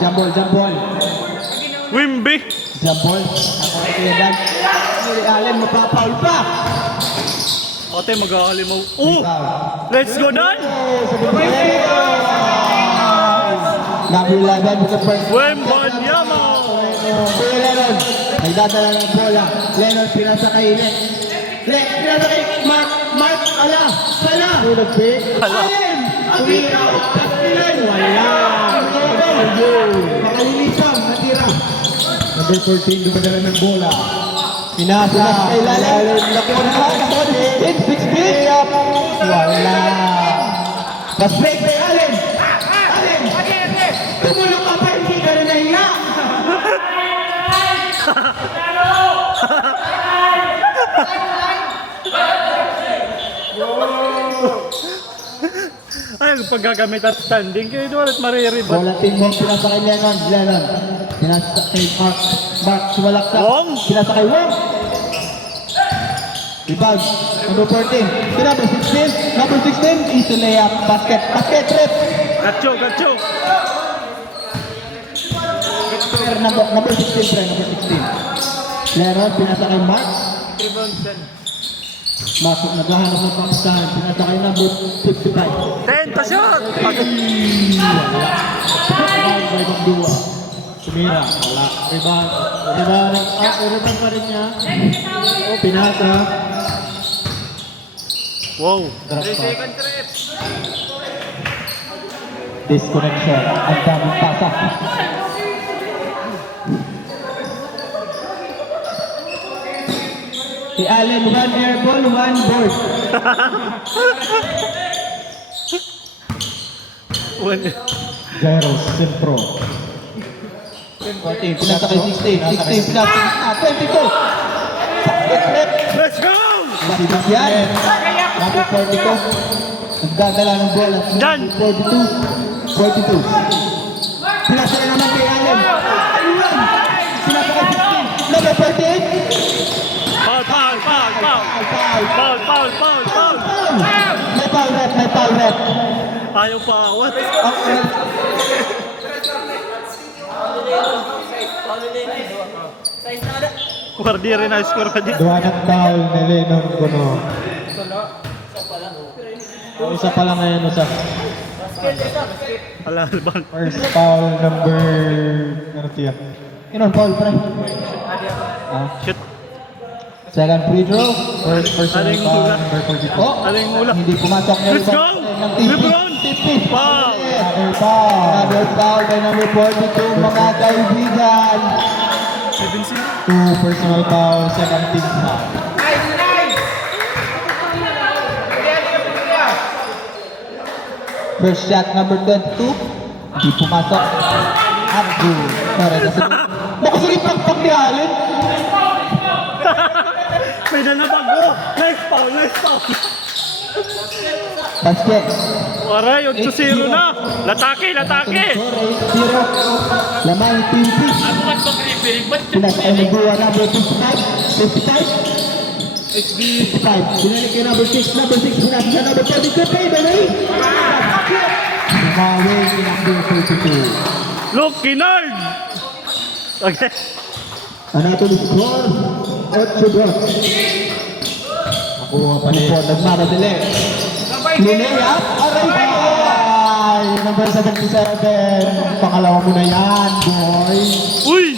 Jump ball. Wimby. Jump ball. Ako kailan. Ray Allen, mapapaul pa. Ate, mag-ahalimaw. Let's go, Dan! Number 11 with the first. Wembanyama! Kuya Lennon, nagdadala ng bola. Lennon, pinasa kay Inek. Pinasa kay Mark, ala, pala. Allen, ang ikaw, Ilen. Wala. Makalilipang, natira. Number 14, dumadala ng bola. Pinasa kay Lalan. Hit, 16. Wala. Pas-break kay Allen. Allen. Tumulong ka pa, hindi ka na nahiya. Ay, paggagamit at standing kayo doon at mariribot. Bola team mo, pinasa kay Lennon. Pinasa kay Mark, sumalaksak. Wong. Pinasa kay Wong. Rebound, number 14. Number 16, number 16, easy layup, basket, trip. Gacho. Number 16, pre, number 16. Lennon, pinasa kay Mark. Masuk, naghahanap ng pakistahan. Pinasa kay number 55. 10 to shot! Rebound by Bagdua. Sumira, wala. Rebound pa rin niya. Pinasa. Wow. Second trip. Disconnection. Ang daming pasa. Si Allen, 1 air ball, 1 board. Gyros, Simpro. 14, pinasa kay 16, pinasa kay 22. Let's go! Masibas yan. Number 42. Nagdadala ng bola. Dyan. 42. Pinasa na naman kay Allen. Pinasa kay 16. Number 48. Foul! May foul rep. Ayaw pa awat. Okay. Guardiere na score pa din. Duha ng foul ni Lennon Kuno. Isa pa lang ngayon, isa. Alalban. First foul number... Ano tiyak? Inon foul, pre? Shit. Second free throw. First personal Aling foul mula. number 44. Aling mula. Hindi pumasok na Let's go! LeBron! Foul! Another foul by number 42, mga kaibigan. 2 personal foul, second team foul. First shot number 22. Hindi pumasok. Abdu. Sorry, nakasulipag ni Allen. May dalabago! Nice foul! Basket. Waray, 8-0 na! Latake! 8-0. Lamang team pick. Pinasakay ng buwa number 55. 55. Binalik kay number 6. Number 6. Pinasakay sa number 32. Pay, Benay. Lumawin kay number 32. Look, Kinard! Okay. Ano the score? 8-2. Nakuha pa rin. Nagmamadali. Linea. Aray! Number 77. Pangalawa mo na yan, boy. Uy!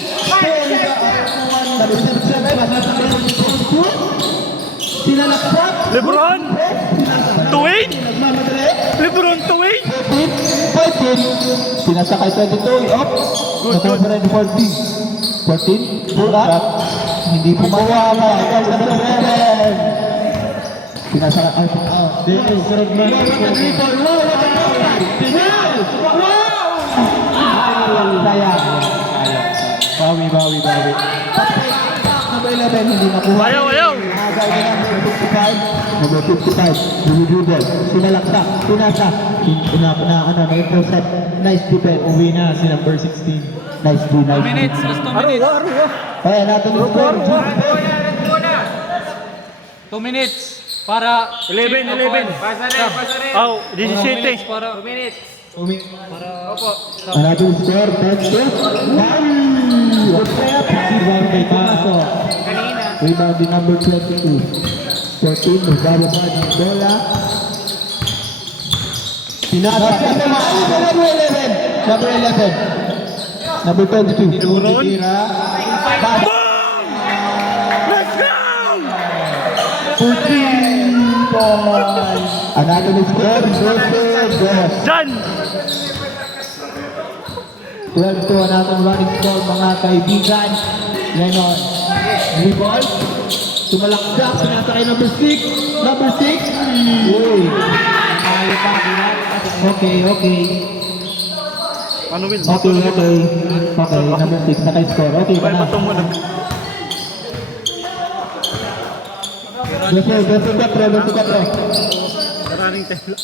Sinalaksak. LeBron! Tuwing! Nagmamadali. LeBron Tuwing! 14. Pinasakay 22. Up. Natapos rin 14. 14. Bulat. Hindi pumawa. Pinasakay. Sunod na. Sayang. Bawi. Number 11. Hindi nakuha. Ayaw! Agay na number 55. Dribble. Sinalaksak. Pinasa. Na-intercept. Nice defense. Uwi na si number 16. Nice D. 2 minutes. Just 2 minutes. Kaya natin yung score. 2 minutes para 11. Pasa rin. Oh, 17. Para 2 minutes. Another score, 10-2. Rebound kay Paso. Rebound din number 22. 14, Baba pa ng bola. Pinasa. Number 11. Number 11. Number 22. Tinuron. Tira. Boom! Let's go! 14 points. Another score, 12-2. Dyan! 12-2 ang atong running score, mga kaibigan. Lenon. Rebound. Tumalakdak. Pinasa kay number 6. Number 6. Uy. Ayaw pa. Okay, okay. Ano, Will? Okay, okay. Okay, number 6. Naka-score. Okay pa Well, na. patong mo na. Verso 4. Verso 4. Maraming tela.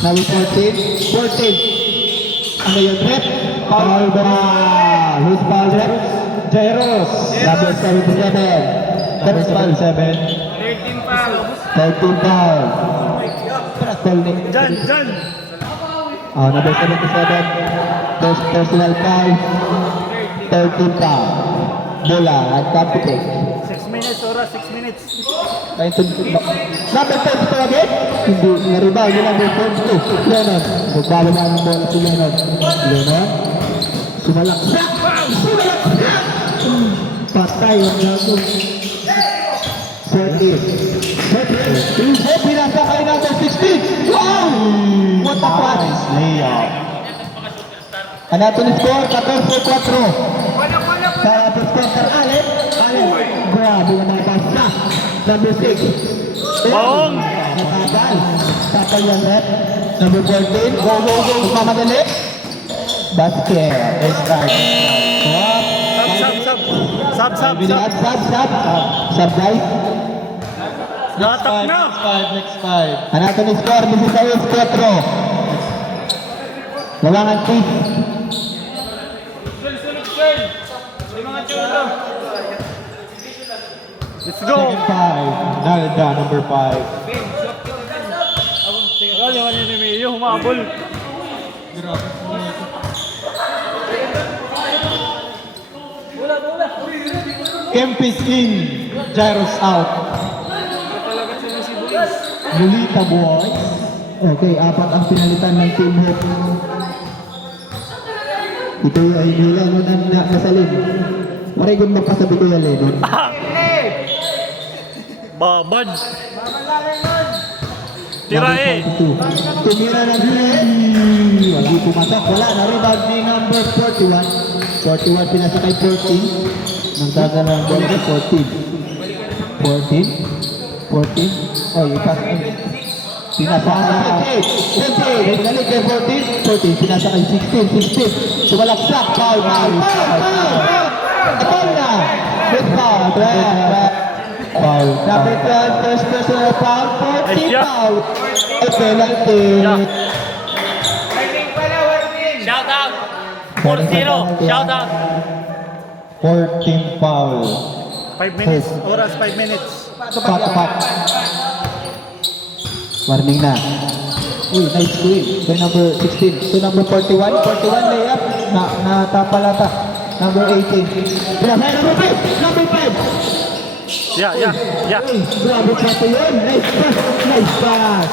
Number 14. 14. Ano yun, Rep? Foul ba? Who's foul, Rep? Jairos. Number 77. Number 77. 13 foul. 13 foul. Dyan, dyan! Number 77. Personal foul. 13 foul. Bola at Capitec. 6 minutes, oras, 6 minutes. Number 10 again? Hindi, na-rebound yung number 42. Lenon. Magbalo na ang bola si Lenon. Lenon. Sumalaksak. Sumalaksak. Patay ang gago. 14. Pinasa kay number 16. Wow! What a pass. Layup. Another score, 14-4. Sa ating score, Allen. Allen. Grabe ang mga pasta. Number 6. Bong! Natabal. Tapal yan, Rep. Number 14. Go, go, go. Mamadali. Basket. Start. Swap. Sub, sub, sub. Sub, sub, sub. Sub. Sub, guys. Natak na! Next 5. Another score, 16-4. Wala nga 3. Let's go! Second 5. Nalda, number 5. Wala naman yun ni Mayo, humabol. Kempis in. Gyros out. Lolita boys. Okay, 4 ang pinalitan ng Team Hope. Ito ay nila mo na nasalin. Marigon magpasabi ko yan, Lenon. Babad! Tira eh! Tumira na din. Wala pumatak. Wala na rebound ni number 41. 41 pinasa kay 14. Nang taga ng bola 14. 14. 14. Oh, ipas. Pinasa kay 28. Balik kay 14. 14. Pinasa kay 16. 16. Sumalaksak. Foul. Foul na. Good foul. Foul. Number 12, first personal foul, 14 foul. Penalty. Shout out! 4-0! Shout out! 14 foul. 5 minutes, oras 5 minutes. Pat. Warning na. Uy, nice screen. Kay number 16. To number 41. 41 layup. Natapalata. Number 18. Pinasay number 5. Number 5. Yeah. Uy, grabe pa ito yun. Nice pass.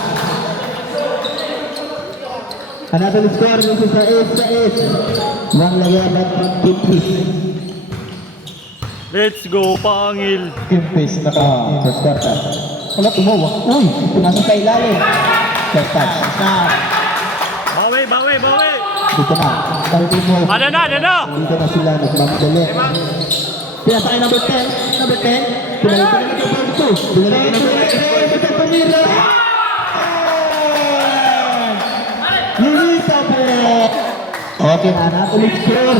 Another score. This is sa 8. One layup at Kimpis. Let's go, Pangil! Kimpis first quarter. Wala tumawa. Uy, nasa sa ilalim. First touch. Bawi! Dito na. Targeting mo. Ano na? Dito na sila. Nagmamadali. Pinasa kay number 10. Number 10. Pinalik na number 2. Pinalik na number 2. Pamira. Lulita po. Okay na. Natuloy score.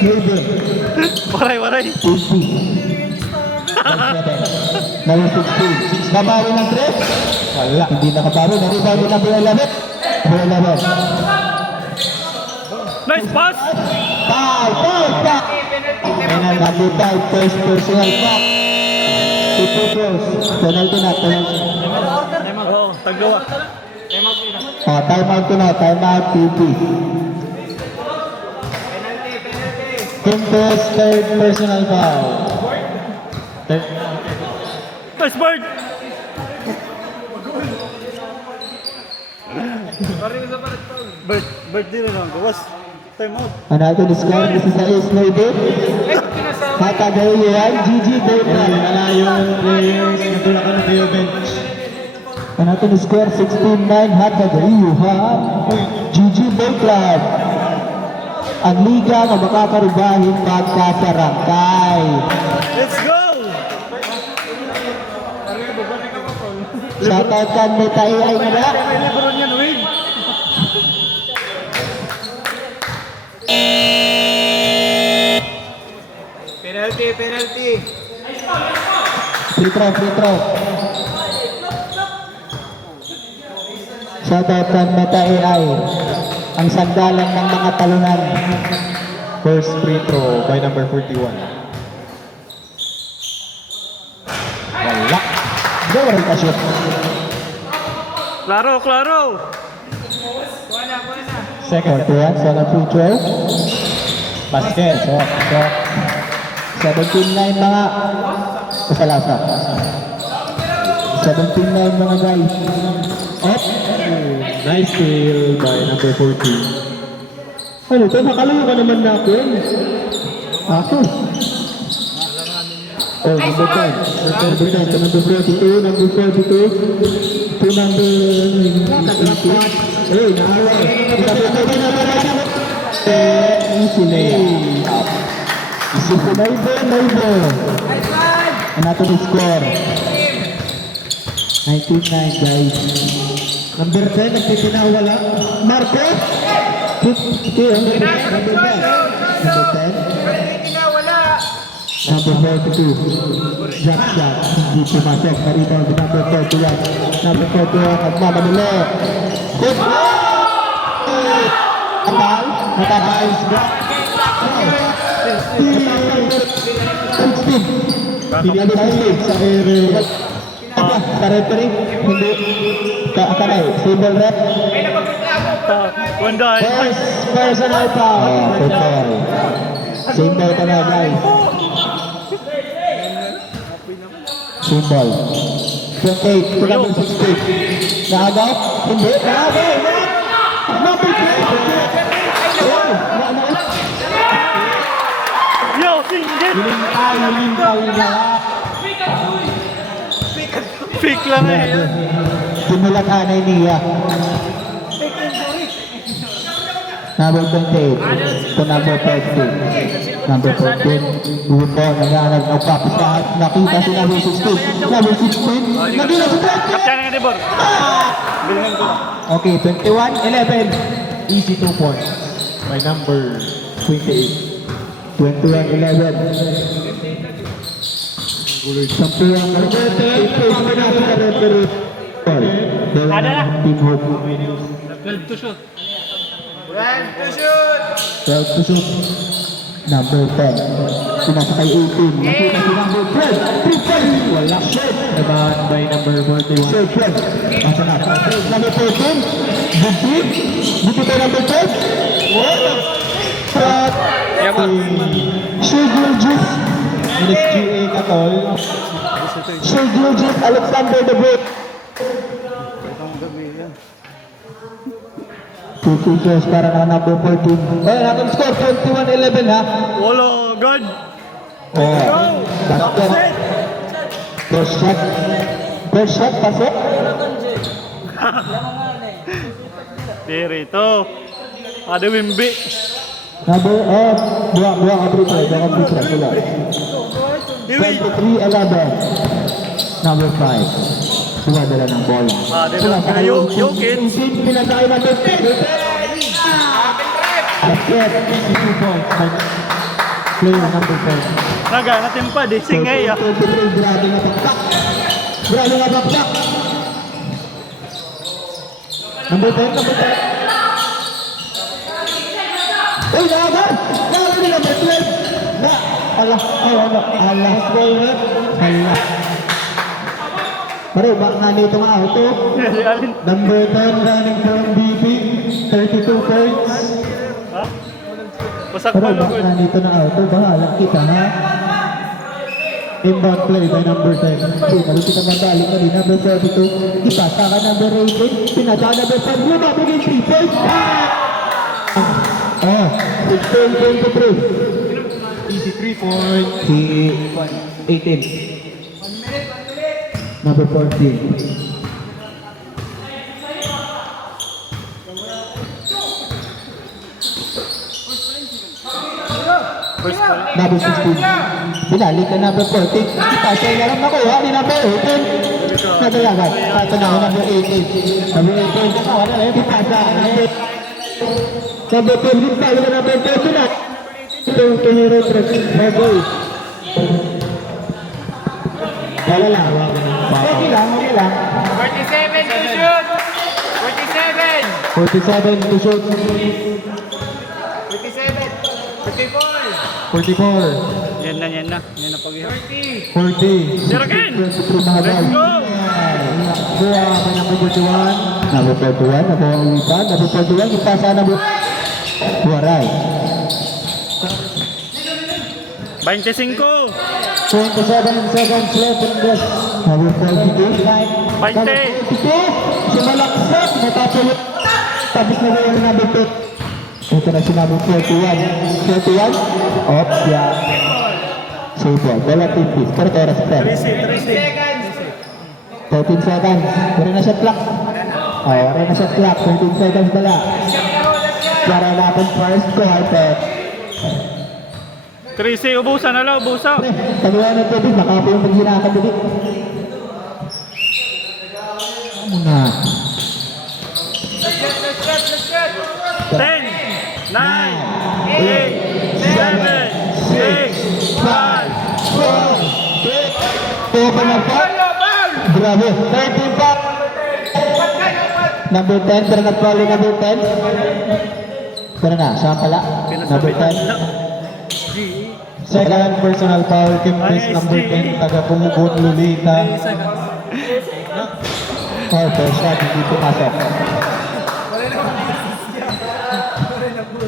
Maybe. Waray! Number 16. Kabaro ng 3? Wala. Hindi nakabaro. Naribaro ng number 11. Number 11. Nice pass! Foul! And number 5, first personal foul. 2 goals. Penalty na. Oh, taglawa. Timeout ko na. Timeout, PP. Quintos, third personal foul. Nice bird! Bird din lang. Gawas. Time out. Ano ito, discount? This is Ace Lady. Hatagay yan, GG Dayton. Yung players, natulakan na kayo bench. Ano ito, score 16-9, Hatagay you have GG Dayton. Ang liga na makakarubahin pagkasarangkay. Let's go! Shoutout kan Meta AI nga na. May Lebron yan, win! Penalty. Free throw. Shoutout kan Meta AI. Ang sandalan ng mga talunan. First free throw by number 41. Wala. Go rin ka shoot. Klaro! Second, 41, sana free throw. basket. So, 17-9 mga kasalasa. 17-9 mga guys. Up. Nice steal by number 14. Ano ito? Nakalayo ka naman na ako. Ako. Oh, number 10. Number 10 to number 42. Number 42. To number 18. Eh, naaway. Easy na yan. Easy po na ibo. And nato the score. 19-9 guys. Number 10, nagtitinawala. Marco? Number 10. Number 42. Jack shot. Hindi pumasok. Narito ang number 41. Number 41. Nagmamanilo. Good. Atal. Matabay. 16. Pinag-16 sa area. Sa referee. Hindi. Kanay. Symbol rep. One die. First personal foul. Football. Symbol ka na guys. Symbol. 28 to number 16. Naagaw? Hindi. Naagaw. Number 3. Yo, singgit! Lintay na. Pick lang eh. Simulat anay niya. Number 28 to number 13. Number 14. Buto, naghanap ng papisahan. Nakita si number 16. Number 16. Nagila si 20. Kaptiyan nga, Debor. Bilhin ko. Okay, 21-11. Easy 2 points by number 28. 21-11. Sampuang Ada na. Team Hope. 12 to shoot. 12 to shoot. Number 10. Sinasakay 18. Nakita si number 12. Wala shot. Naman by number 41. Shot, shot. Nasa na. Number 14. Bukit. Bukit ay number 12. Shot. Shea Gilgis. NSGA Katol. Shea Gilgis. Alexander De Boer. Two figures para na number 14. Eh, natong score 21-11 ha. Wala, God. Oh, basket. First shot. First shot, pasok. Dito. Ada Wimby. Number, dua kabrito. Sila. Diwi. 23-11. Number 5. Sumadala ng bola. Dito. Jokic. Pinasakay number 10. Basket. 2 points by player number 10. Naga, natimpa di. Singay ah. 23, grabe nga bakbak. Grabe nga bakbak. Number 10. Uy, naman! Naman ni number 12. Allah. Spoiler. Allah. Pare, bak na nito nga auto. Si Alin. Number 10 running from BP, 32 points. Pasak Pare, pa bak lugod. na nito na auto. Bahala kita ha. Inbound play by number 10. Malupit ang mabalik na din. Number 42. Ipasa ka number 18. Pinasa number 5. Yun ang maging 3 points. Oh, 16-23. Easy 3 points. Si 18. Number 14. First ball. Number 16. Binalik ka number 14. Ipasa na lang nakuha ni number 18. Nadalagan. Ito na ako number 18. Number 18. Nakuha na lang. Ipasa. Number 12. Palo na number 12 na. Ito yung piniro trip. Bagoy. Wala lang. Okay lang. Okay lang. 47 to shoot! 47! 47 to shoot. 47! 54! 44. Yan na, yan na. Yan na pag 40. Sir again! 23 mga Let's go! Buha ka number 41. Number 41. Nabuha ang ipan. Number 41. Ipasa number... Waray. 25! 27 seconds left in this. Number 42. 20! Sumalaksak. Natapos. Tapos na rin ang number 2. Ito na si number 41. 41. Op. Yeah. Save ball. Bola team piece. Pero oras pa. 13 seconds. Wala na siya clock. Wala na siya clock. 13 seconds pala. Para natin first quarter. 3C, ubusan na lang, ubusan. Pre, taluan na ito din. Nakapo yung pag-hinaka din. Muna. 10, 9, 8, 7, 6, 5, 4, na pa. Grabe. 13 pa. Number 10. Pero nag-follow number 10. Pero na, siya pala. Number 10. Second personal foul, Team Chris number 10, taga Pumugot, Lolita. Oh, first shot, hindi pumasok.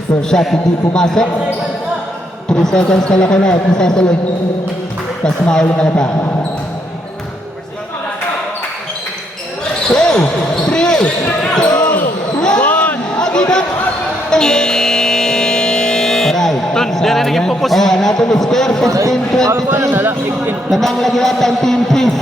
First shot, hindi pumasok. 3 seconds na lang ko na, at masasaloy. Tapos mauli na pa. Oh! 3, 2, 1! Agibak! Alright. Ton, dire na yung pupus. Oh, natin score 16-23. Namang lagi natin Team Peace.